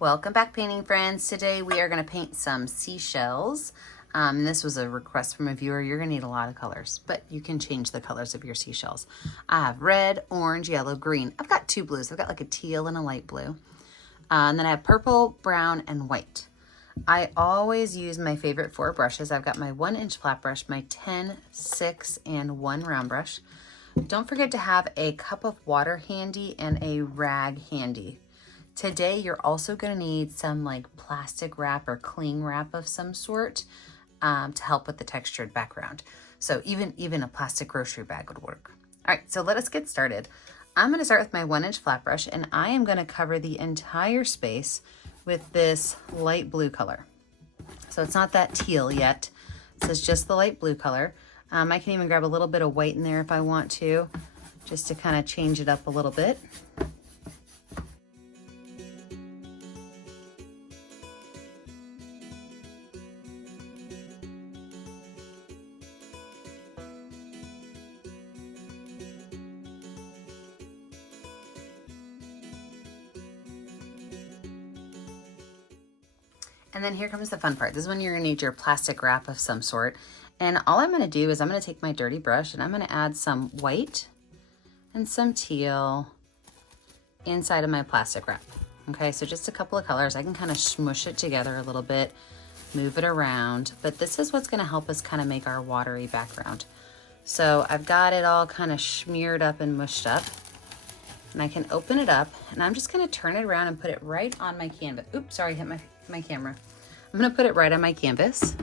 Welcome back, painting friends. Today we are going to paint some seashells. And this was a request from a viewer. You're going to need a lot of colors, but you can change the colors of your seashells. I have red, orange, yellow, green. I've got two blues. I've got like a teal and a light blue. And then I have purple, brown, and white. I always use my favorite four brushes. I've got my 1-inch flat brush, my 10, 6, and 1 round brush. Don't forget to have a cup of water handy and a rag handy. Today, you're also going to need some like plastic wrap or cling wrap of some sort to help with the textured background. So even a plastic grocery bag would work. All right, so let us get started. I'm going to start with my 1-inch flat brush, and I am going to cover the entire space with this light blue color. So it's not that teal yet. This is just the light blue color. I can even grab a little bit of white in there if I want to, just to kind of change it up a little bit. And then here comes the fun part. This is when you're gonna need your plastic wrap of some sort. And all I'm gonna do is I'm gonna take my dirty brush and I'm gonna add some white and some teal inside of my plastic wrap. Okay, so just a couple of colors. I can kind of smush it together a little bit, move it around, but this is what's gonna help us kind of make our watery background. So I've got it all kind of smeared up and mushed up. And I can open it up and I'm just gonna turn it around and put it right on my canvas. Oops, sorry, hit my camera. I'm gonna put it right on my canvas.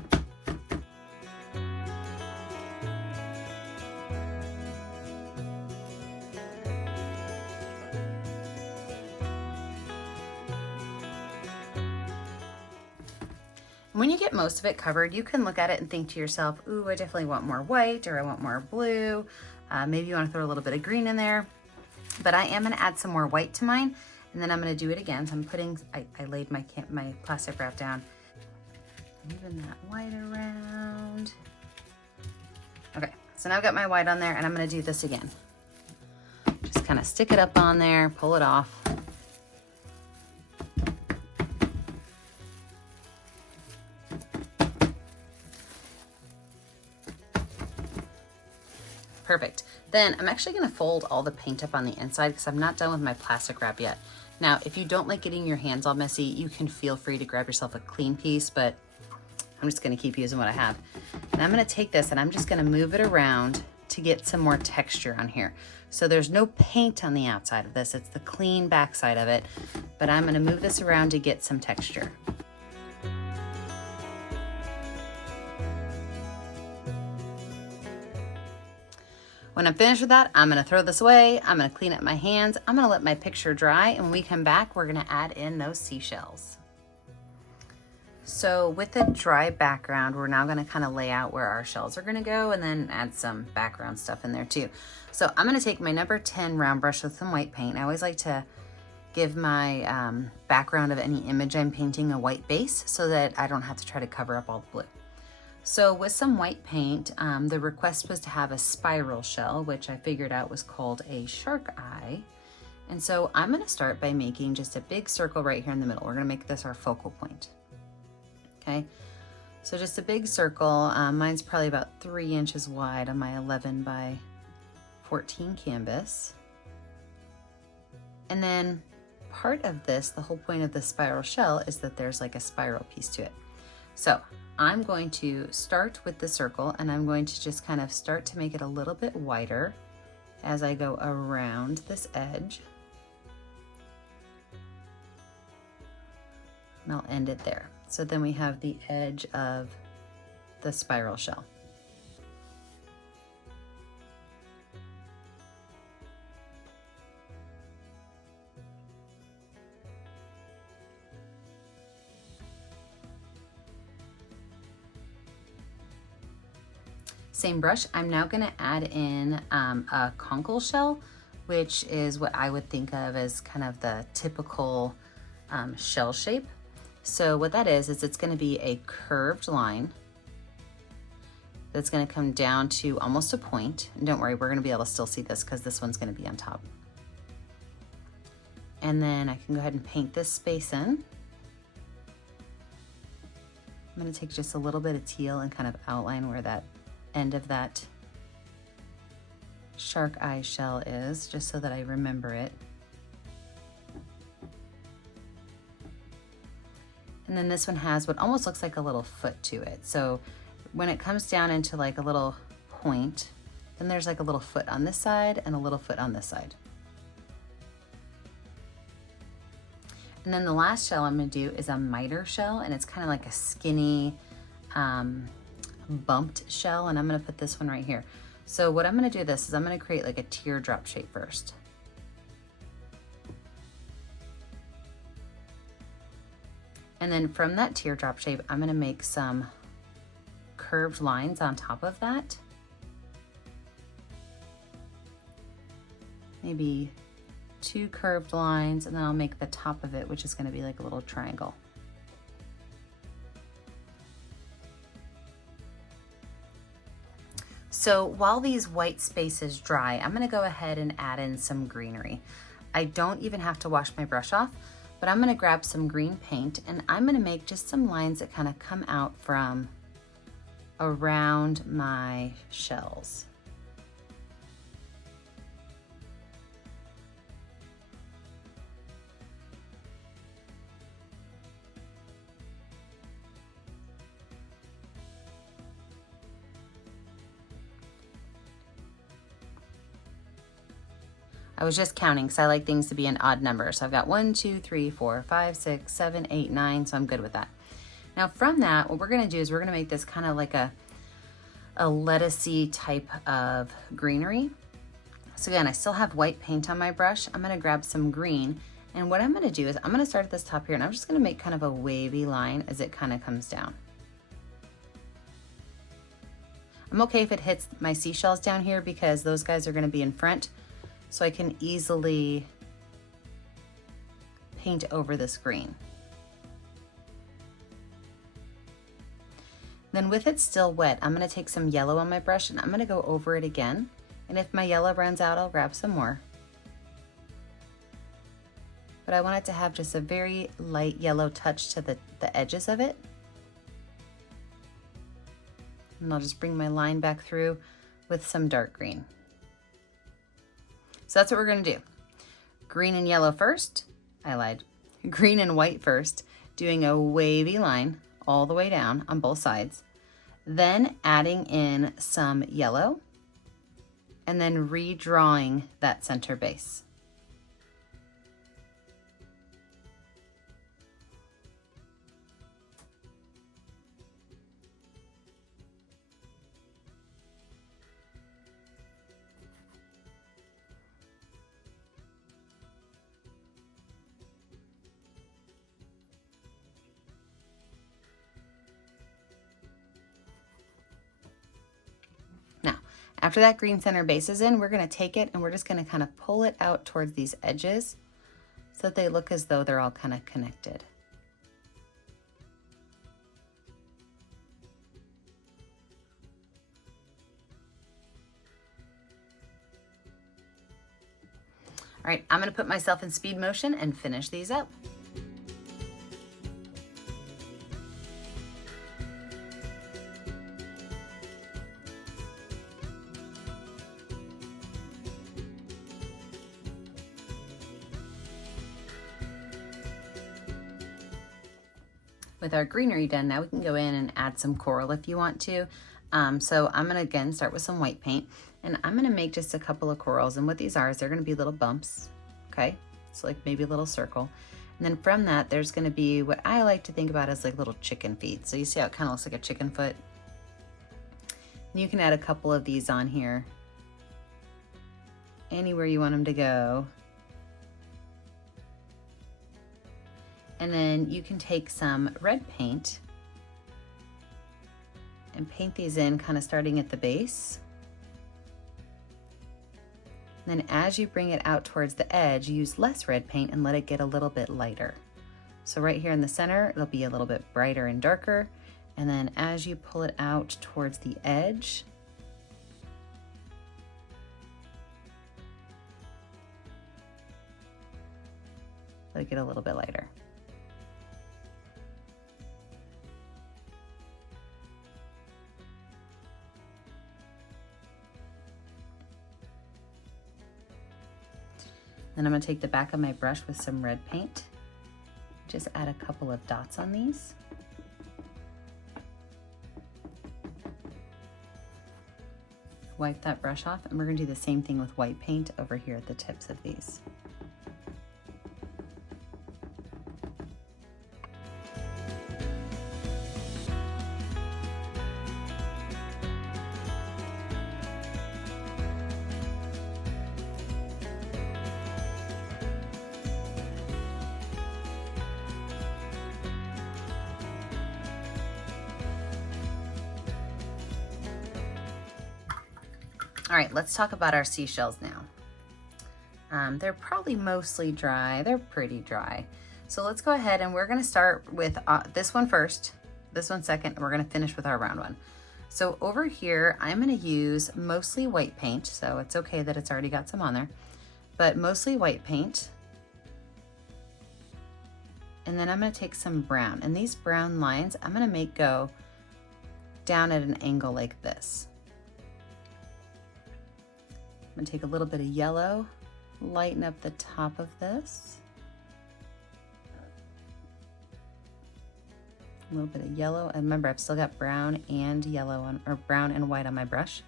When you get most of it covered, you can look at it and think to yourself, ooh, I definitely want more white, or I want more blue. Maybe you wanna throw a little bit of green in there. But I am gonna add some more white to mine, and then I'm gonna do it again. So I'm putting, I laid my plastic wrap down. Moving that white around. Okay, so now I've got my white on there, and I'm gonna do this again. Just kind of stick it up on there, pull it off. Perfect. Then I'm actually gonna fold all the paint up on the inside because I'm not done with my plastic wrap yet. Now, if you don't like getting your hands all messy, you can feel free to grab yourself a clean piece, but I'm just gonna keep using what I have. And I'm gonna take this and I'm just gonna move it around to get some more texture on here. So there's no paint on the outside of this, it's the clean backside of it, but I'm gonna move this around to get some texture. When I'm finished with that, I'm gonna throw this away. I'm gonna clean up my hands. I'm gonna let my picture dry, and when we come back, we're gonna add in those seashells. So with the dry background, we're now gonna kind of lay out where our shells are gonna go and then add some background stuff in there too. So I'm gonna take my number 10 round brush with some white paint. I always like to give my background of any image I'm painting a white base so that I don't have to try to cover up all the blue. So with some white paint, the request was to have a spiral shell, which I figured out was called a shark eye. And so I'm gonna start by making just a big circle right here in the middle. We're gonna make this our focal point. Okay, so just a big circle. Mine's probably about 3 inches wide on my 11 by 14 canvas. And then part of this, the whole point of the spiral shell is that there's like a spiral piece to it. So I'm going to start with the circle and I'm going to just kind of start to make it a little bit wider as I go around this edge. And I'll end it there. So then we have the edge of the spiral shell. Same brush, I'm now gonna add in a conkle shell, which is what I would think of as kind of the typical shell shape. So what that is it's gonna be a curved line that's gonna come down to almost a point. And don't worry, we're gonna be able to still see this because this one's gonna be on top. And then I can go ahead and paint this space in. I'm gonna take just a little bit of teal and kind of outline where that end of that shark eye shell is, just so that I remember it. And then this one has what almost looks like a little foot to it. So when it comes down into like a little point, then there's like a little foot on this side and a little foot on this side. And then the last shell I'm gonna do is a miter shell, and it's kind of like a skinny, bumped shell, and I'm gonna put this one right here. So what I'm gonna do this is I'm gonna create like a teardrop shape first. And then from that teardrop shape, I'm gonna make some curved lines on top of that. Maybe 2 curved lines, and then I'll make the top of it, which is gonna be like a little triangle. So while these white spaces dry, I'm gonna go ahead and add in some greenery. I don't even have to wash my brush off, but I'm gonna grab some green paint and I'm gonna make just some lines that kind of come out from around my shells. I was just counting because I like things to be an odd number. So I've got 1, 2, 3, 4, 5, 6, 7, 8, 9. So I'm good with that. Now from that, what we're gonna do is we're gonna make this kind of like a lettucey type of greenery. So again, I still have white paint on my brush. I'm gonna grab some green. And what I'm gonna do is I'm gonna start at this top here and I'm just gonna make kind of a wavy line as it kind of comes down. I'm okay if it hits my seashells down here because those guys are gonna be in front. So I can easily paint over this green. Then with it still wet, I'm gonna take some yellow on my brush and I'm gonna go over it again. And if my yellow runs out, I'll grab some more. But I want it to have just a very light yellow touch to the edges of it. And I'll just bring my line back through with some dark green. So that's what we're gonna do. Green and yellow first, I lied. Green and white first, doing a wavy line all the way down on both sides. Then adding in some yellow and then redrawing that center base. After that green center base is in, we're gonna take it and we're just gonna kind of pull it out towards these edges so that they look as though they're all kind of connected. All right, I'm gonna put myself in speed motion and finish these up. With our greenery done, now we can go in and add some coral if you want to. So I'm gonna again start with some white paint and I'm gonna make just a couple of corals, and what these are is they're gonna be little bumps, okay? So like maybe a little circle. And then from that, there's gonna be what I like to think about as like little chicken feet. So you see how it kind of looks like a chicken foot? And you can add a couple of these on here, anywhere you want them to go. And then you can take some red paint and paint these in kind of starting at the base. And then as you bring it out towards the edge, use less red paint and let it get a little bit lighter. So right here in the center, it'll be a little bit brighter and darker. And then as you pull it out towards the edge, let it get a little bit lighter. Then I'm gonna take the back of my brush with some red paint. Just add a couple of dots on these. Wipe that brush off, and we're gonna do the same thing with white paint over here at the tips of these. All right, let's talk about our seashells now. They're probably mostly dry. They're pretty dry. So let's go ahead and we're gonna start with this one first, this one second, and we're gonna finish with our round one. So over here, I'm gonna use mostly white paint, so it's okay that it's already got some on there, but mostly white paint. And then I'm gonna take some brown, and these brown lines, I'm gonna make go down at an angle like this. I'm gonna take a little bit of yellow, lighten up the top of this. A little bit of yellow, and remember I've still got brown and yellow on, or brown and white on my brush.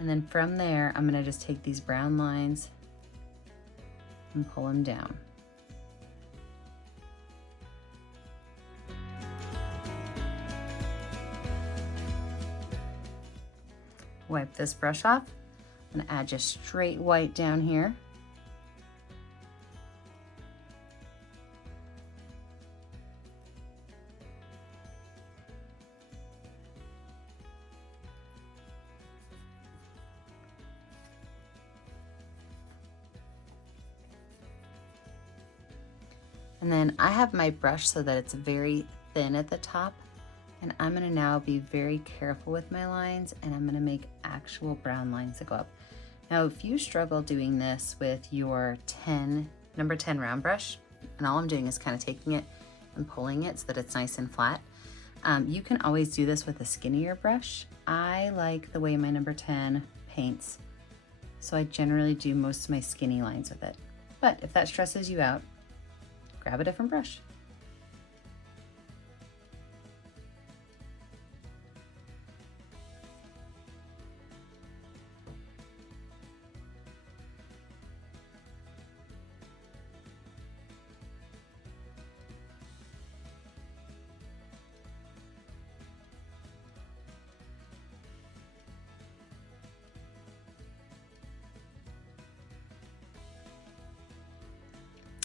And then from there, I'm gonna just take these brown lines and pull them down. Wipe this brush off. I'm gonna add just straight white down here. And then I have my brush so that it's very thin at the top. And I'm gonna now be very careful with my lines, and I'm gonna make actual brown lines that go up. Now, if you struggle doing this with your number 10 round brush, and all I'm doing is kind of taking it and pulling it so that it's nice and flat, you can always do this with a skinnier brush. I like the way my number 10 paints, so I generally do most of my skinny lines with it. But if that stresses you out, grab a different brush.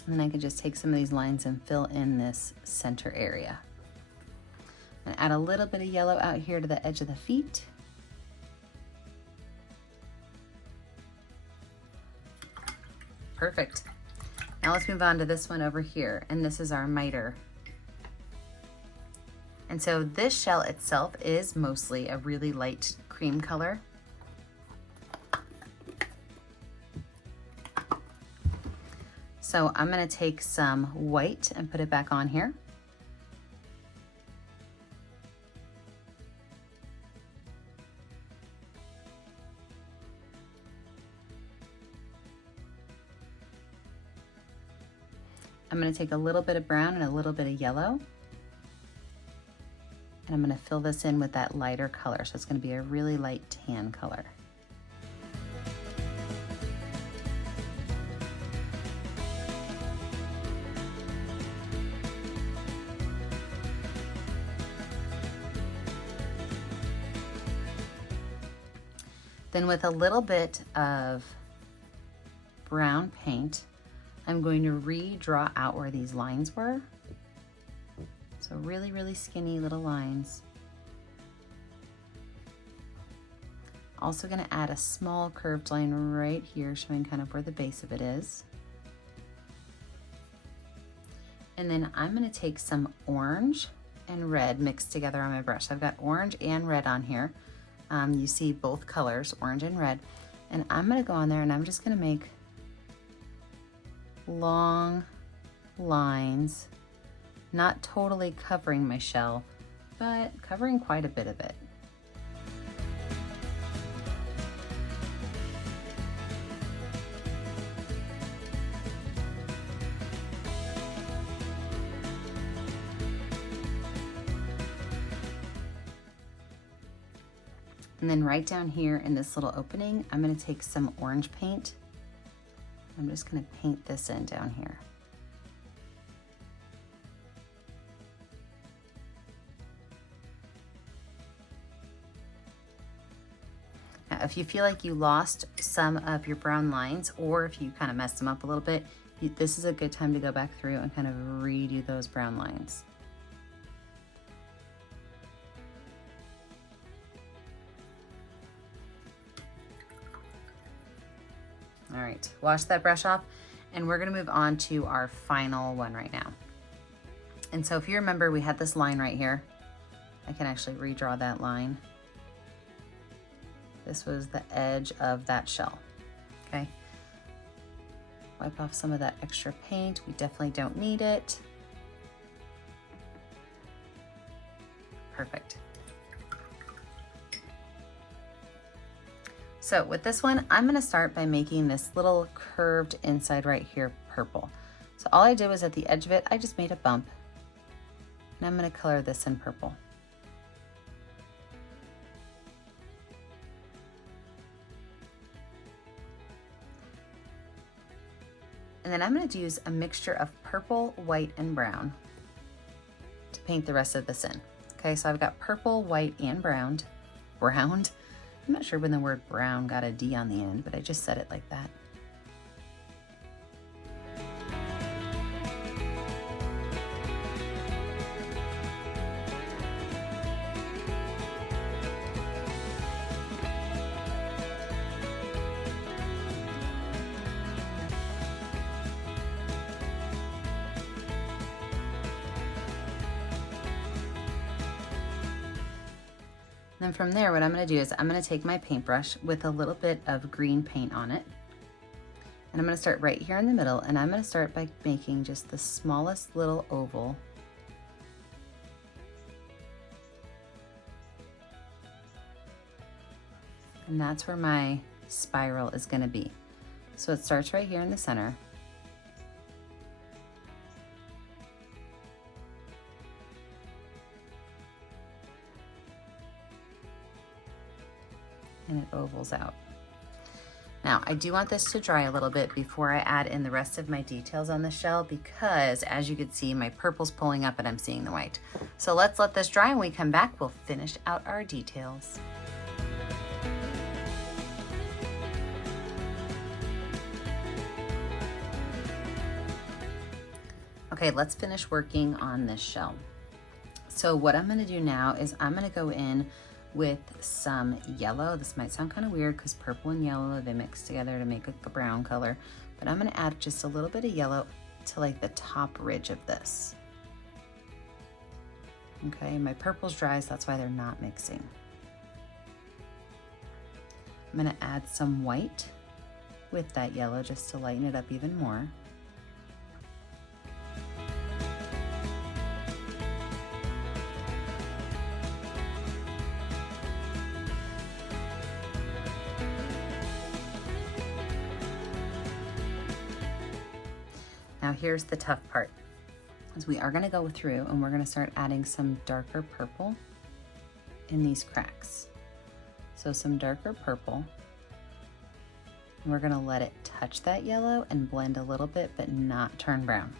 And then I can just take some of these lines and fill in this center area. And add a little bit of yellow out here to the edge of the feet. Perfect. Now let's move on to this one over here, and this is our miter. And so this shell itself is mostly a really light cream color. So I'm gonna take some white and put it back on here. I'm gonna take a little bit of brown and a little bit of yellow. And I'm gonna fill this in with that lighter color. So it's gonna be a really light tan color. Then with a little bit of brown paint, I'm going to redraw out where these lines were. So really, really skinny little lines. Also gonna add a small curved line right here, showing kind of where the base of it is. And then I'm gonna take some orange and red mixed together on my brush. I've got orange and red on here. You see both colors, orange and red. And I'm gonna go on there and I'm just gonna make long lines, not totally covering my shell, but covering quite a bit of it. And then right down here in this little opening, I'm gonna take some orange paint. I'm just gonna paint this in down here. Now, if you feel like you lost some of your brown lines, or if you kind of messed them up a little bit, this is a good time to go back through and kind of redo those brown lines. All right, wash that brush off, and we're gonna move on to our final one right now. And so if you remember, we had this line right here. I can actually redraw that line. This was the edge of that shell, okay? Wipe off some of that extra paint. We definitely don't need it. Perfect. So with this one, I'm gonna start by making this little curved inside right here purple. So all I did was at the edge of it, I just made a bump. And I'm gonna color this in purple. And then I'm going to use a mixture of purple, white, and brown to paint the rest of this in. Okay, so I've got purple, white, and browned. I'm not sure when the word brown got a D on the end, but I just said it like that. Then from there, what I'm gonna do is I'm gonna take my paintbrush with a little bit of green paint on it. And I'm gonna start right here in the middle, and I'm gonna start by making just the smallest little oval. And that's where my spiral is gonna be. So it starts right here in the center. And it ovals out. Now, I do want this to dry a little bit before I add in the rest of my details on the shell, because as you can see, my purple's pulling up and I'm seeing the white. So let's let this dry, and when we come back, we'll finish out our details. Okay, let's finish working on this shell. So what I'm gonna do now is I'm gonna go in with some yellow. This might sound kind of weird because purple and yellow, they mix together to make a brown color, but I'm gonna add just a little bit of yellow to like the top ridge of this. Okay, my purple's dry, so that's why they're not mixing. I'm gonna add some white with that yellow just to lighten it up even more. Now here's the tough part, is we are gonna go through and we're gonna start adding some darker purple in these cracks. So some darker purple, and we're gonna let it touch that yellow and blend a little bit, but not turn brown.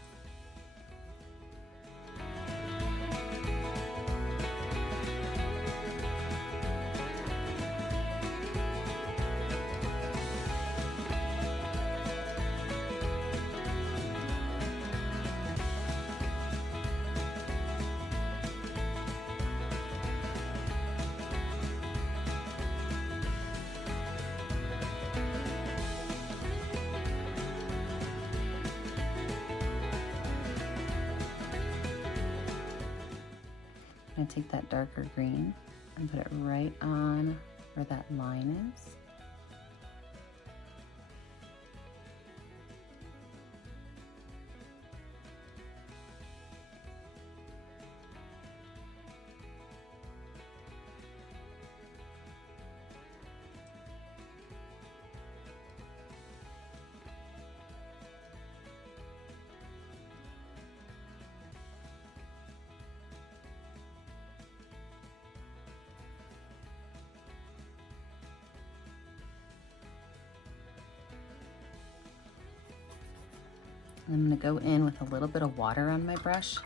I'm gonna take that darker green and put it right on where that line is. And I'm gonna go in with a little bit of water on my brush.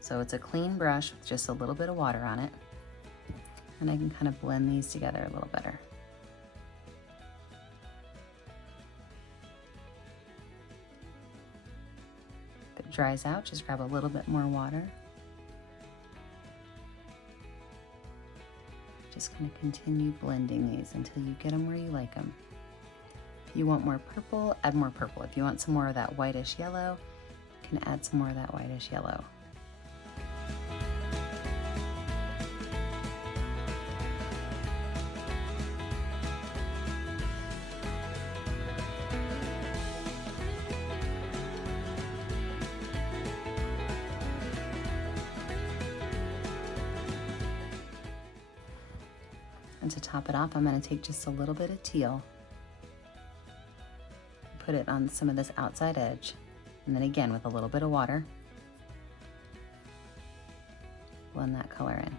So it's a clean brush with just a little bit of water on it. And I can kind of blend these together a little better. If it dries out, just grab a little bit more water. Just kind of continue blending these until you get them where you like them. If you want more purple, add more purple. If you want some more of that whitish yellow, you can add some more of that whitish yellow. And to top it off, I'm going to take just a little bit of teal, put it on some of this outside edge, and then again with a little bit of water, blend that color in.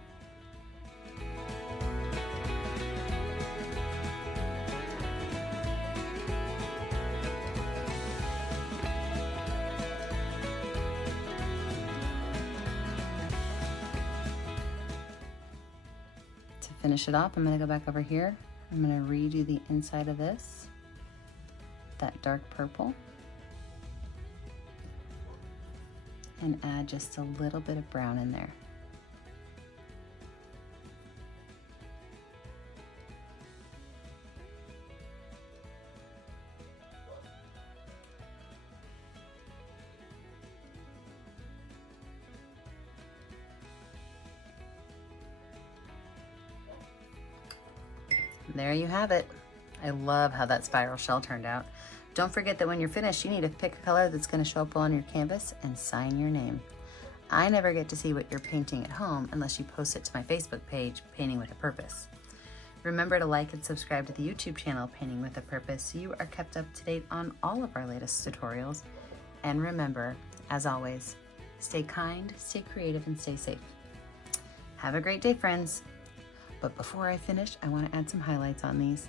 Finish it off, I'm going to go back over here. I'm going to redo the inside of this, that dark purple, and add just a little bit of brown in there. There you have it. I love how that spiral shell turned out. Don't forget that when you're finished, you need to pick a color that's going to show up on your canvas and sign your name. I never get to see what you're painting at home unless you post it to my Facebook page, Painting with a Purpose. Remember to like and subscribe to the YouTube channel, Painting with a Purpose, so you are kept up to date on all of our latest tutorials. And remember, as always, stay kind, stay creative, and stay safe. Have a great day, friends. But before I finish, I want to add some highlights on these.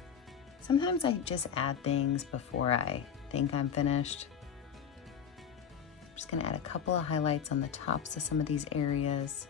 Sometimes I just add things before I think I'm finished. I'm just going to add a couple of highlights on the tops of some of these areas.